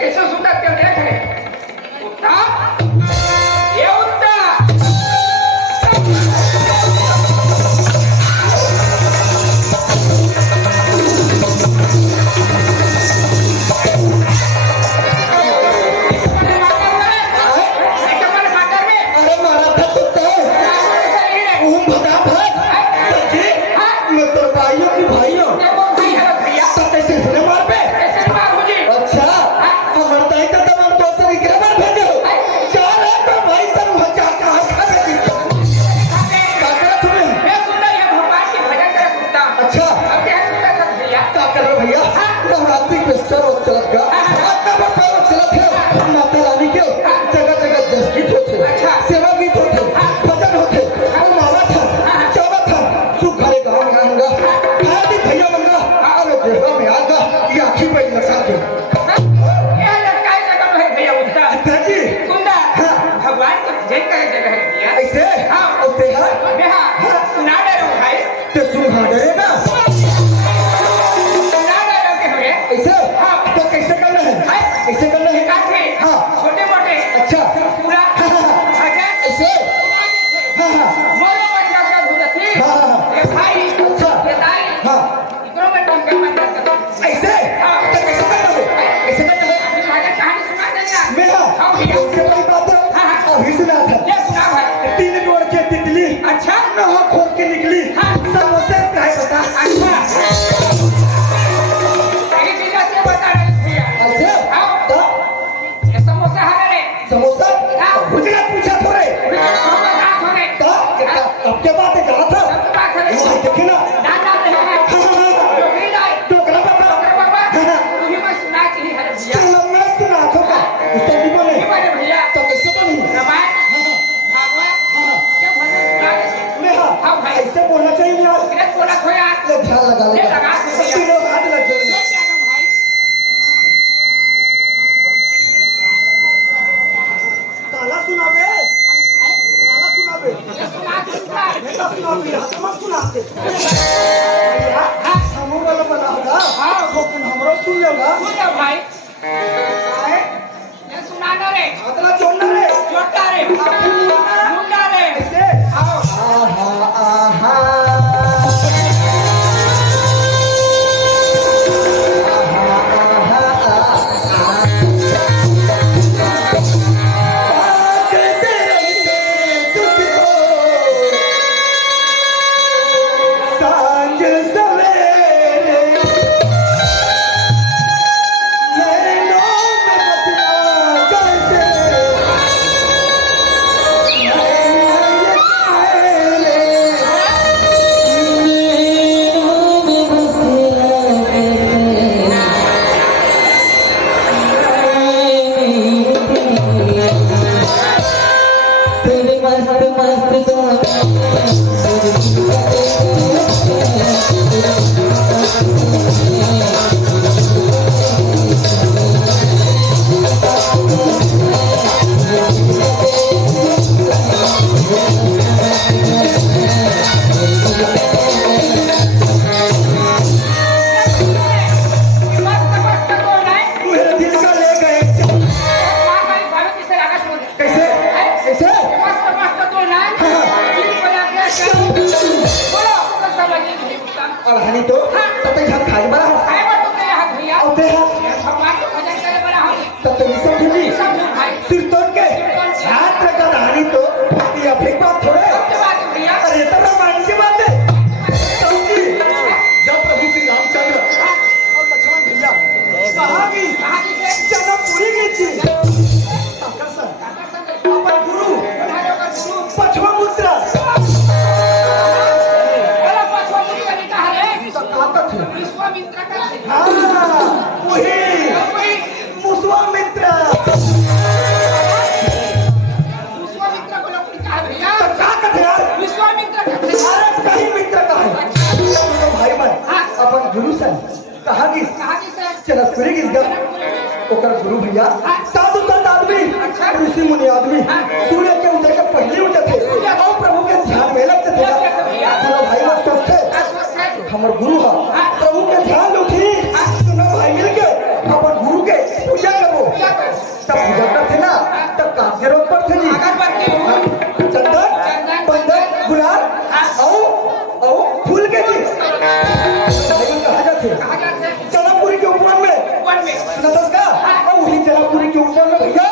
कैसे सुनता क्यों देख रहे उत्ता ये उत्ता गुरु भैया साधु संत आदमी ऋषि मुनि आदमी सूर्य के उदय के पहले उठे थे और प्रभु के ध्यान में लगते थे। भाई लोग स्वस्थ हमारे गुरु है प्रभु के ध्यान में उठी भाई मिलके अपन गुरु के पूजा करो सुना था उसका? और वही जलापुरी के ऊपर में भैया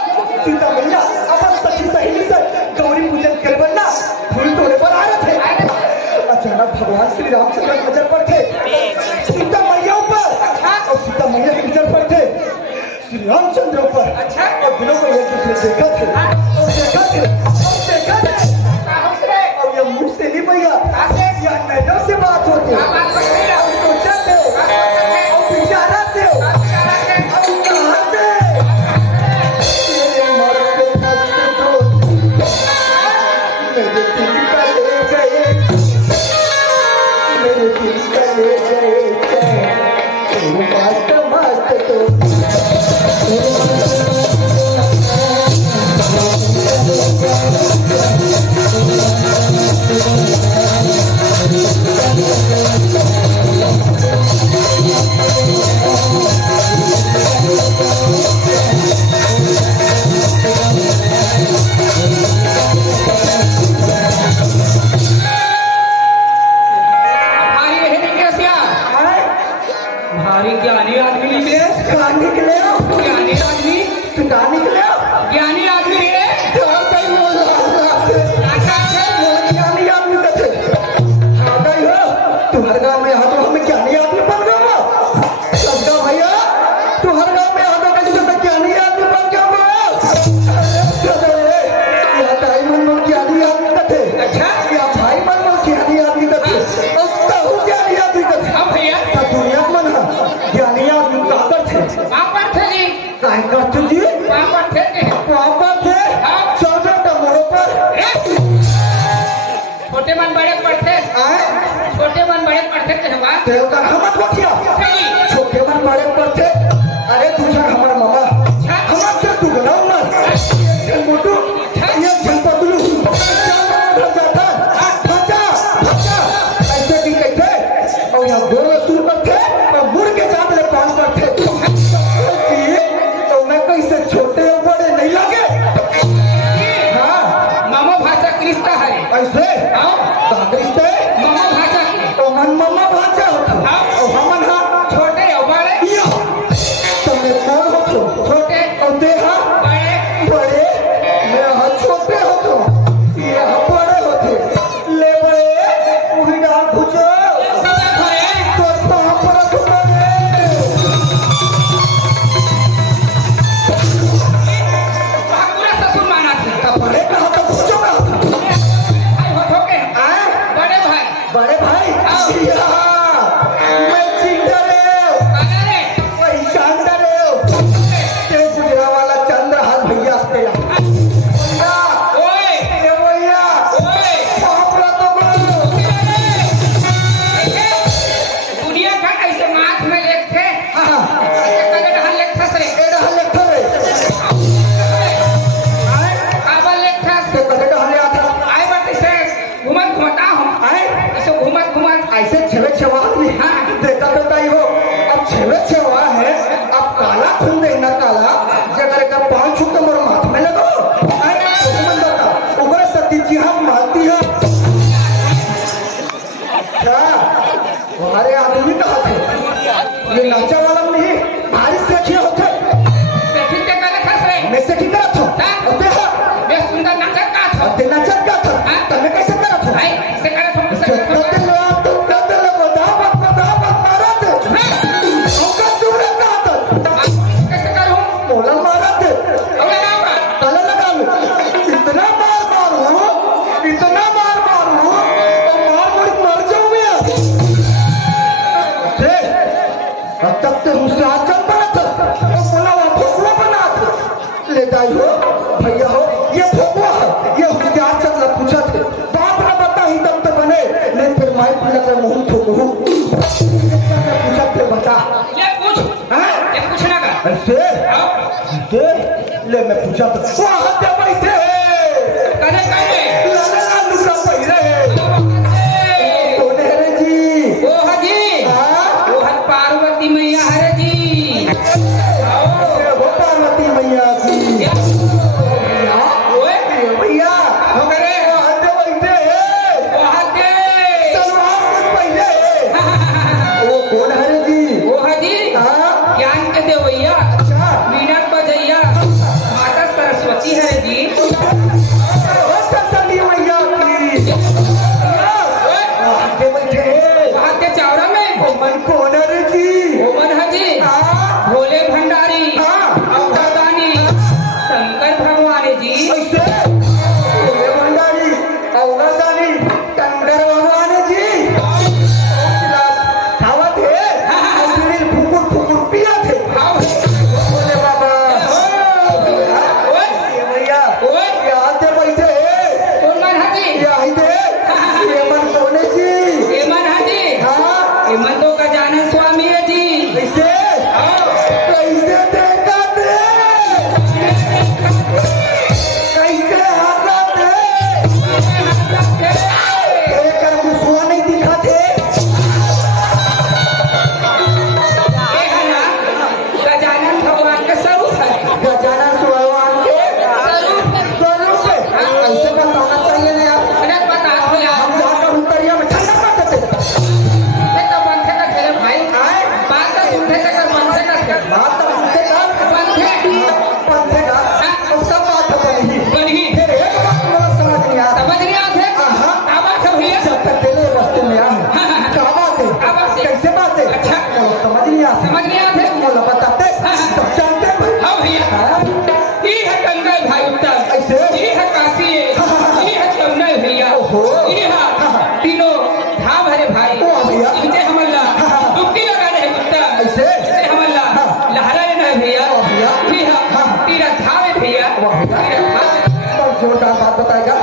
सीता मैया अपन सखी सहेली से गौरी पूजन कर बनना फूल तोड़े पर आ रहे थे। अचानक भगवान श्री रामचंद्र नजर पर थे सीता मैया ऊपर और सीता मैया की नजर पर थे श्री रामचंद्र ऊपर। और दोनों को एक दूसरे देखा थे और ये मुंह से नहीं भैया या नजर से बात होती और सोचा थे और बिचारा थे और कहा थे तेरे मरते मरते तो मेरे दिल का ले गए मेरे दिल का ले गए मस्त मस्त तो छोटे मन बड़े पर थे। अरे तुझा हमारा मामा हमारे से तू बनाओ ना मोटू ये झंपतलू ऐसे भी कहते और यहाँ दो रसूल पर थे और मुड़ के साथ ले पान पर थे तो मैं कैसे छोटे और बड़े नहीं लगे। हाँ मामा भाषा क्रिस्ता है ऐसे क्रिस्ता मामा भाषा तो मन मामा भाषा होता और हमन छोटे और बड़े तुमने कौन हो छोटे और देहा बड़े बड़े मैं छोटे होते ये बड़े होते ले बड़े उही डाल भुजो तो वहां पर पूरा ससुर माना था बड़े कहा तो भुजो का बड़े भाई बड़े भाई मैं चिंता वाला चंद्रहास भैया दुनिया का ऐसे माथ में लेख थे ऐसे छेवे छेवा देखा तो ताई हो अब छेवे छेवा है अब काला खून देना काला जगह का पांच छुप मोर माथ में लगो ऊपर सती जी हम मानती है क्या हमारे आदमी कहा थे ये नाचा वाला नहीं भारी से होते मैं से ठीक करा मैं सुंदर नाचक का था नाचत का था तमें कैसे करा था से करा था भैया हो ये भोगवा है ये होशियार चंद्र पूछा थे बाप ना बता ही तब तो बने नहीं फिर माई पूजा कर मुंह ठोकू पूछा थे बता ये पूछना का ऐसे ले मैं पूछा तो वहां बैठे करे लुका पहले कौन है रे जी वो हजी वो हर पार्वती मैया हरे जी वो पार्वती मैया जी भैया वो कौन है जी वो हजी ज्ञान के देवैया थे बंधेगा और सब बात बनेगी बनी फिर एक बात मुझे समझ नहीं आता समझ नहीं आते क्या बात है भैया जब तक तेरे रास्ते में आऊं क्या बात है कैसे बात है अच्छा मुझे समझ नहीं आता समझ नहीं आते मुझे बताते सब जानते हाँ भैया ये है गंगा भाई उत्तर ऐसे ये है काशी ये है यमुना भैया ओहो। ये है तीनों धाम हरे भाई ओ भैया। इनसे हमला डुबकी लगाने है उत्तर ऐसे इनसे हमला लहरा लेना है भैया ओ भैया। ये है तीरा धाम है भैया वाह भैया। तीरा धाम और जोरदार बात बताएगा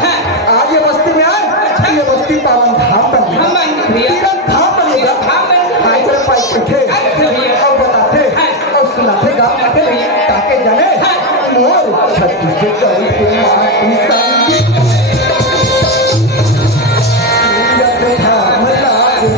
आज ये बस्ती में आए ये बस्ती पावन धाम बन गई हम बन गए भैया तीरथ धाम बनेगा धाम बन गए। आए तेरे पाइप बैठे और बताते और सुनाते गाँव ताके जाने मोर छत्तीसगढ़ के माटी संगीत तीरथ धाम लागे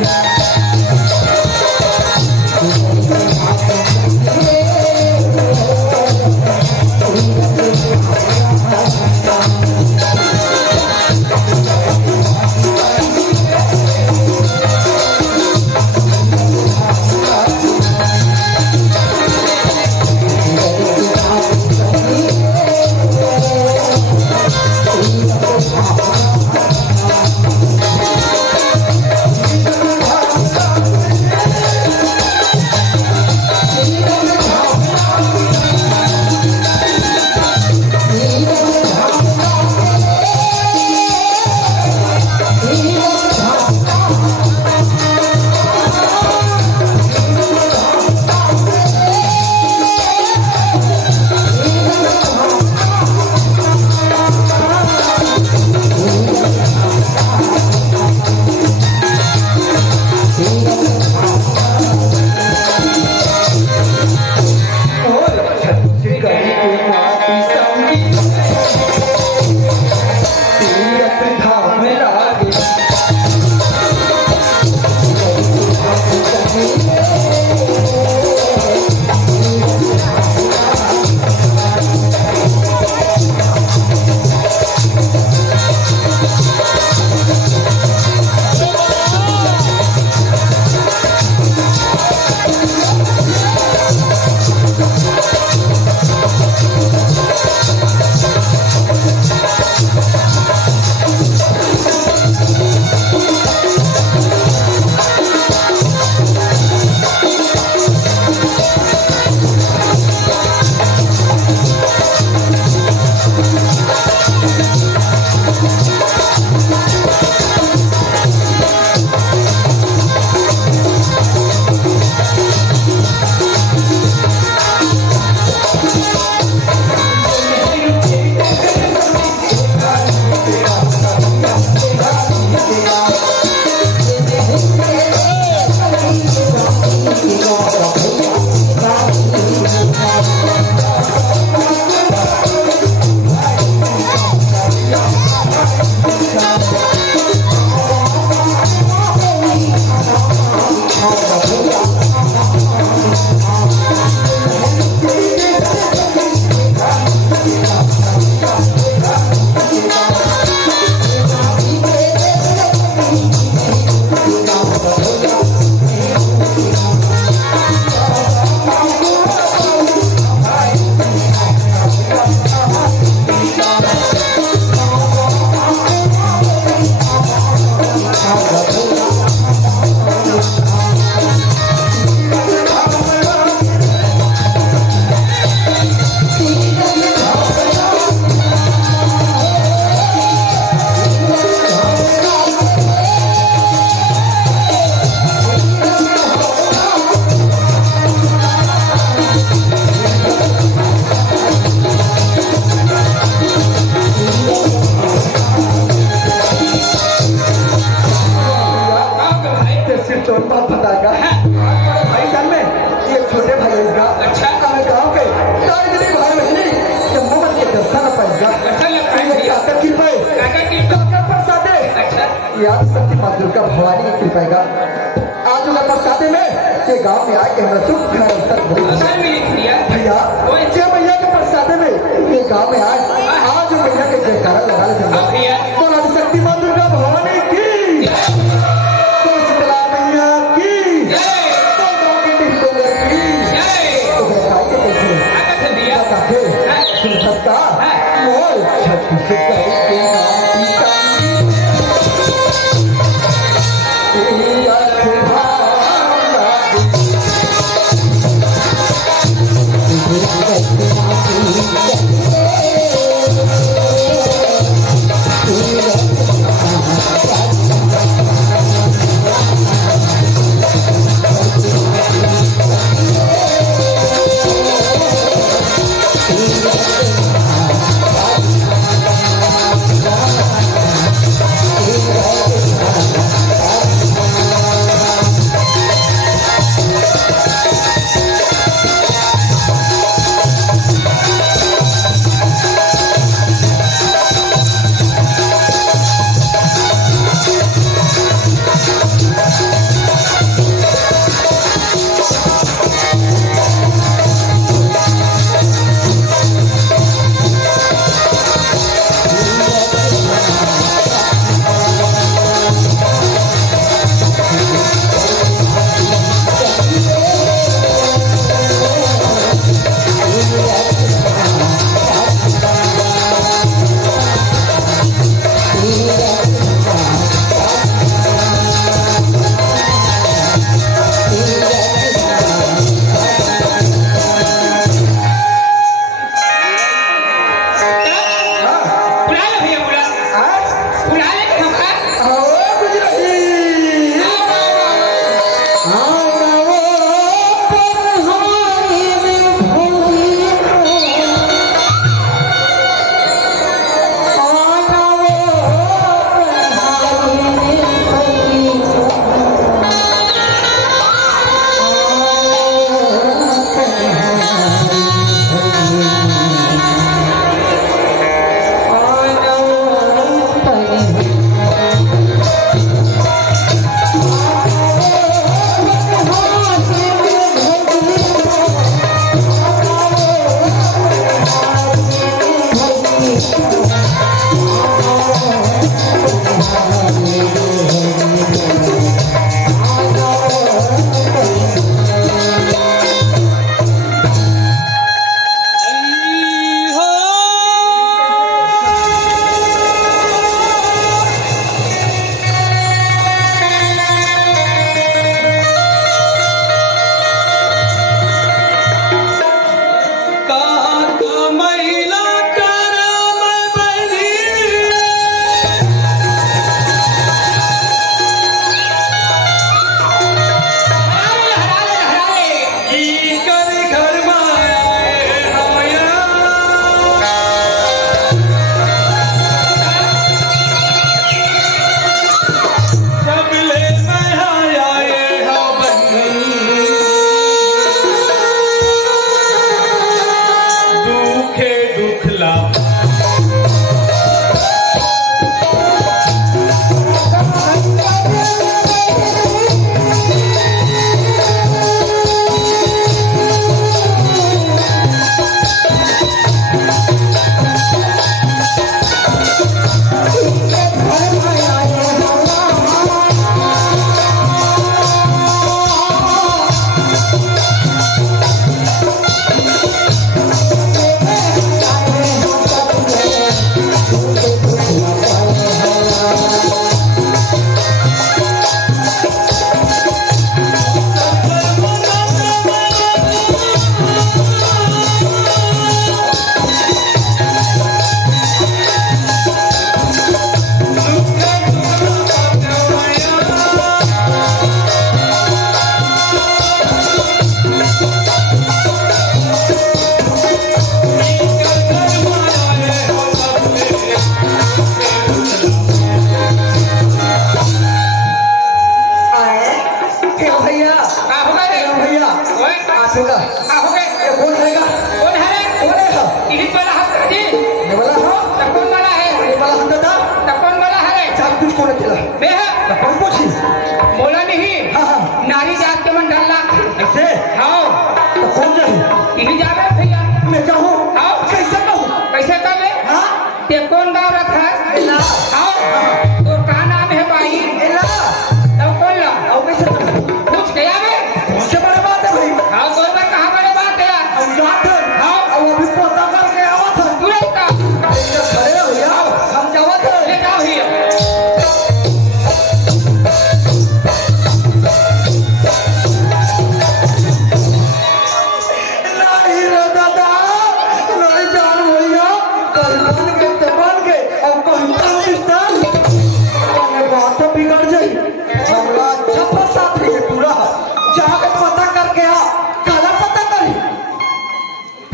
याद सत्य माँ दुर्गा भवानी की कृपा का आज उनका प्रसादे में ये गांव में आके हमारा सुख घर अवसर भैया क्या भैया के प्रसादे में ये गांव में आज भैया के जयकारा लगा ले तो आज शक्ति माँ दुर्गा भवानी की तो शीतला मैया की तो गाँव के टिप्पो की तो बताइए कैसे बात आहे सुनतात का मोर छत्तीसगड के नाती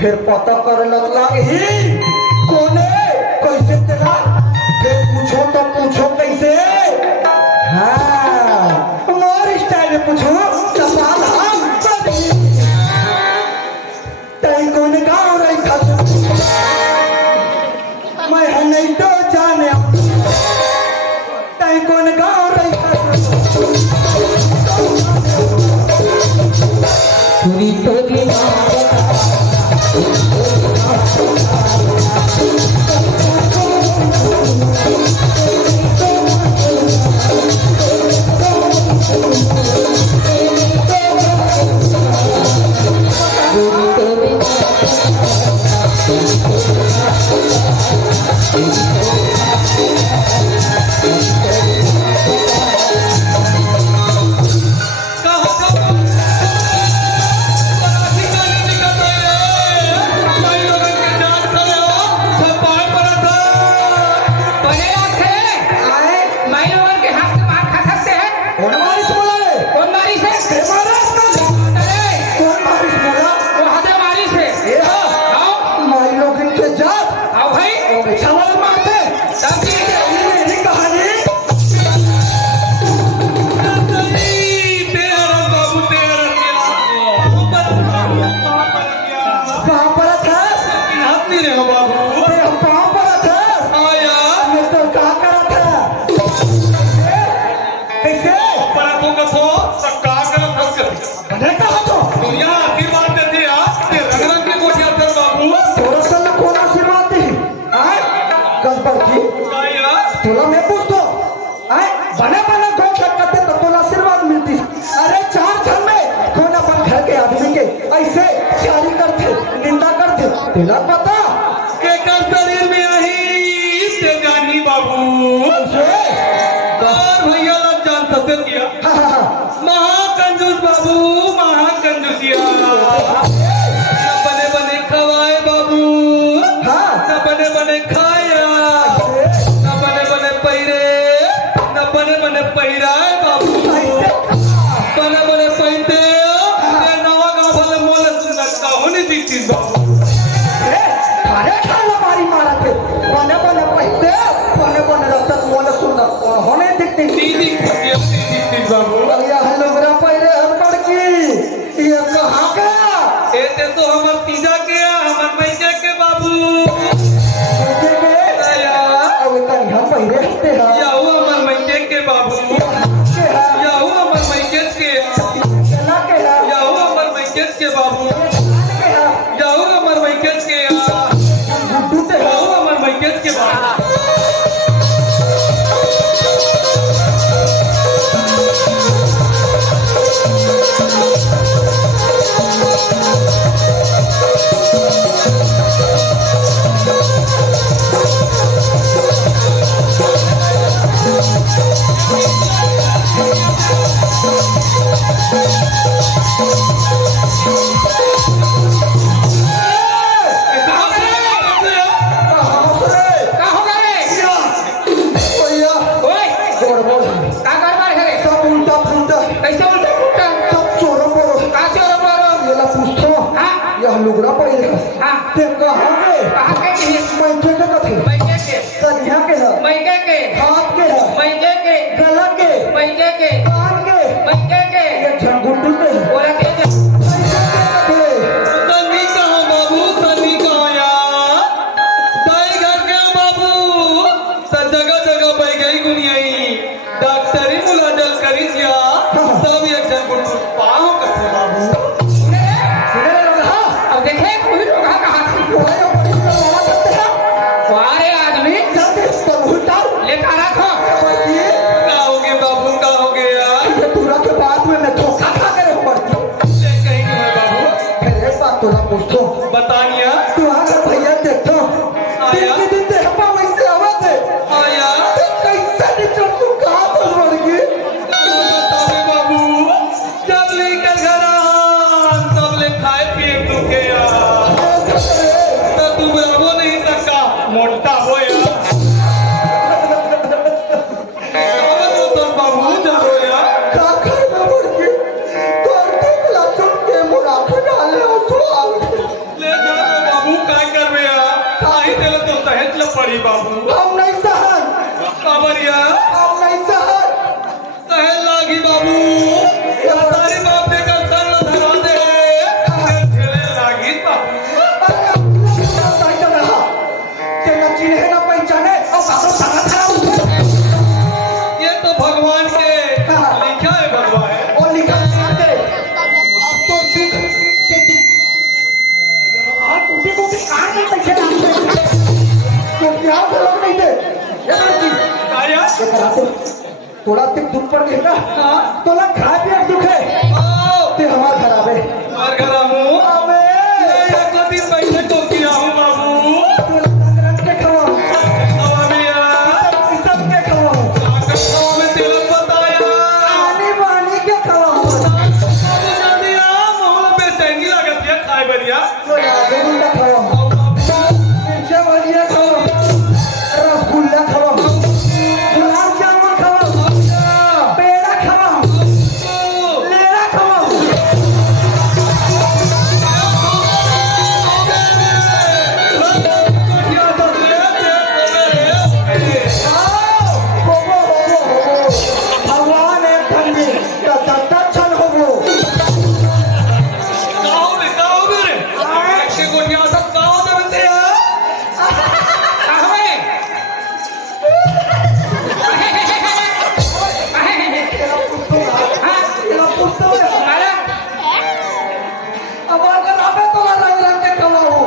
फिर पता कर लगला ही कोने कैसे तेरा फिर पूछो तो पूछो कैसे हाँ और स्टाइल में पूछो सवाल हम तय कोने गाँव रही था मैं नहीं तो जाने तय कोने गाँव रही था पूरी तोरी तोला मैं पूछतो बने बने गोट लगते तो तोला आशीर्वाद मिलती अरे चार छन में कौन अपन घर के आदमी के ऐसे चारी करते निंदा करते तेला पता के कर शरीर में आई ते जानी बाबू और भैया लोग जान सकते किया महाकंजूस बाबू महाकंजूसिया न बने बने खवाए बाबू न बने बने खाया न बने बने पहिरे न बने बने पहिराए बाबू बने बने पहिते नवा गाँव भले मोल लगता होने दिखती बाबू अरे खाना मारी मारा थे बने बने पैसे बने बने रखता मोल सुंदर होने दिखती दिखती बाबू भैया हेलो मेरा पहले हम पढ़ की ये कहाँ का ये तो हमर तीजा के हमर पैसे के बाबू अब इतना हम पहले हफ्ते हैं याहू हमर पैसे के बाबू याहू हमर पैसे के याहू हमर पैसे के बाबू याहू हमर पैसे के याहू हमर पैसे के बाबू लुगड़ा पड़ी देखा ते कहाँ के पैसे के कथे कन्या के है पैसे के हाथ के है पैसे के गला के पैसे के कान के पैसे के ये झंगुटू के बोला के तनी कहाँ बाबू तनी कहाँ यार ताई घर के बाबू सब जगह जगह पे गई गुनियाई डॉक्टरी मुलाजल करी दिया सब ये झंगुटू पाँव कथे बाबू अब देखे कोई लोग कहाँ तुम्हारे आदमी लेकर रखो का हो गए बाबू का हो गया पूरा के बाद में मैं धोखा खा कर पड़ती ल पड़ी बाबू हम नहीं सहन कावरिया हम नहीं सहन सहन लागी बाबू तारी बाप ने का सर धरा दे खेले लागी बाबू चिन्हे न पहचाने और बाबू सारा खड़ा हुआ ये तो भगवान के लिखा है भगवान और लिखा है अब तो दुख टूटे को कार में बैठे तो क्या लोग नहीं थे आया थोड़ा ते दुख पड़ गए ना तो ला खा पिया दुख है ते हमार खराब है और घर आऊं अबे ये को दिन पैसे को किया हूं बाबू रंग के खाओ अमिया सब के खाओ में तिलक बताया पानी पानी के खाओ दिया मोह पे सैनी लागत है खाए बढ़िया तो रसगुल्ला खाओ मिर्चा भजिया खाओ रसगुल्ला खाओ गुलाब जामुन खाओ पेड़ा खाओ लेड़ा खाओ भगवान एक ठंडी दत्तन होबो अब अगर आपे तो रंग रंग के कमाओ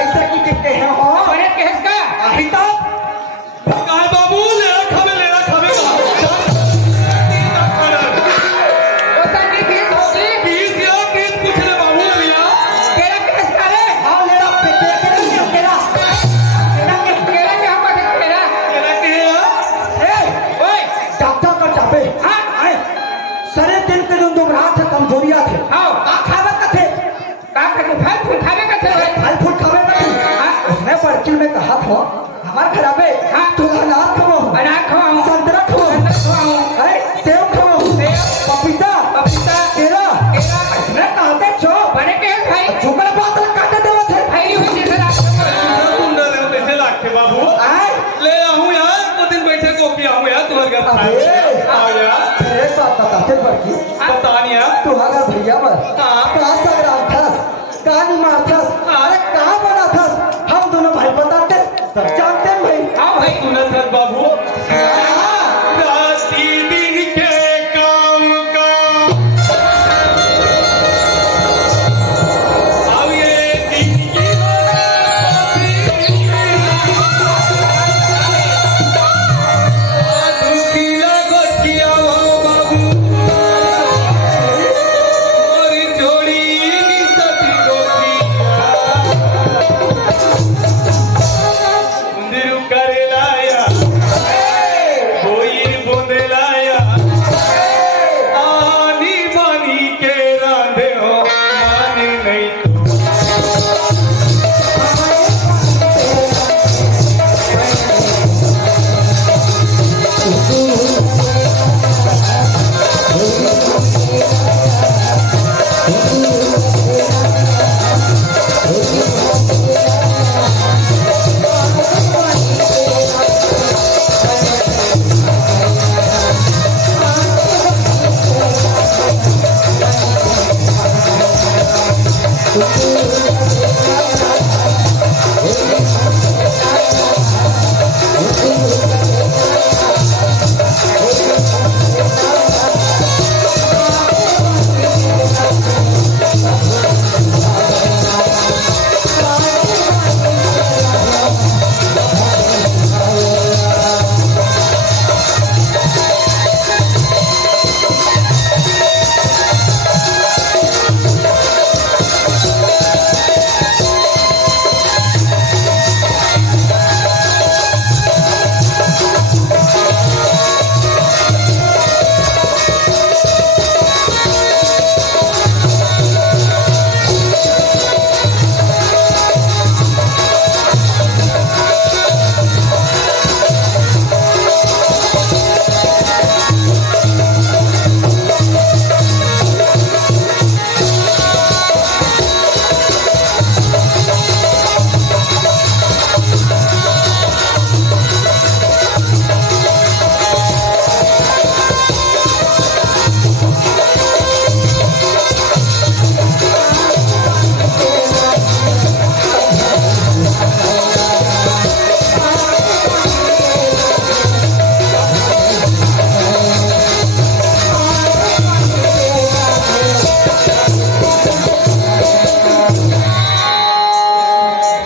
ऐसे की दिखते हैं हो बड़े केस का अभी तो ओसा की बीस होगी तेरा केस का रे हाँ लेड़ा पे तेरा तेरा के हम बात तेरा ए ओए डॉक्टर का चापे हाँ आए सारे दिन के जो दुबरा थे कमजोरिया थे आओ आ खावे का थे का के फल फूल खावे का थे फल फूल खावे का थे उसने पर्ची में कहा था हमार खराबे हाँ। तू अनार खाओ अनार खाओ संतरा खाओ खाओ है सेब खाओ सेब, पपीता पपीता, केला केला। मैं कहते छो बड़े केस भाई झुकड़ बात काटे देवे थे भाई हुई थी सर बाबू आए ले आऊं यार तो दिन बैठे को पिया हूं यार तुम्हारे घर अबे आओ यार एक बात बताते पर्ची बतानिया तू अगर भैया पर हाँ। कहाँ संग्राम थस कहाँ निमार थस अरे कहाँ बना थस हम दोनों भाई बताते सब जानते हैं भाई हाँ भाई सुना सर बाबू राती दिन के काम का अब ये दिन की दुखीला गोठिया हो बाबू और जोड़ी सती गोठिया मंदिर करे लाया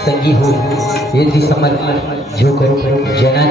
संगी हो ये दिसमर जो करो जना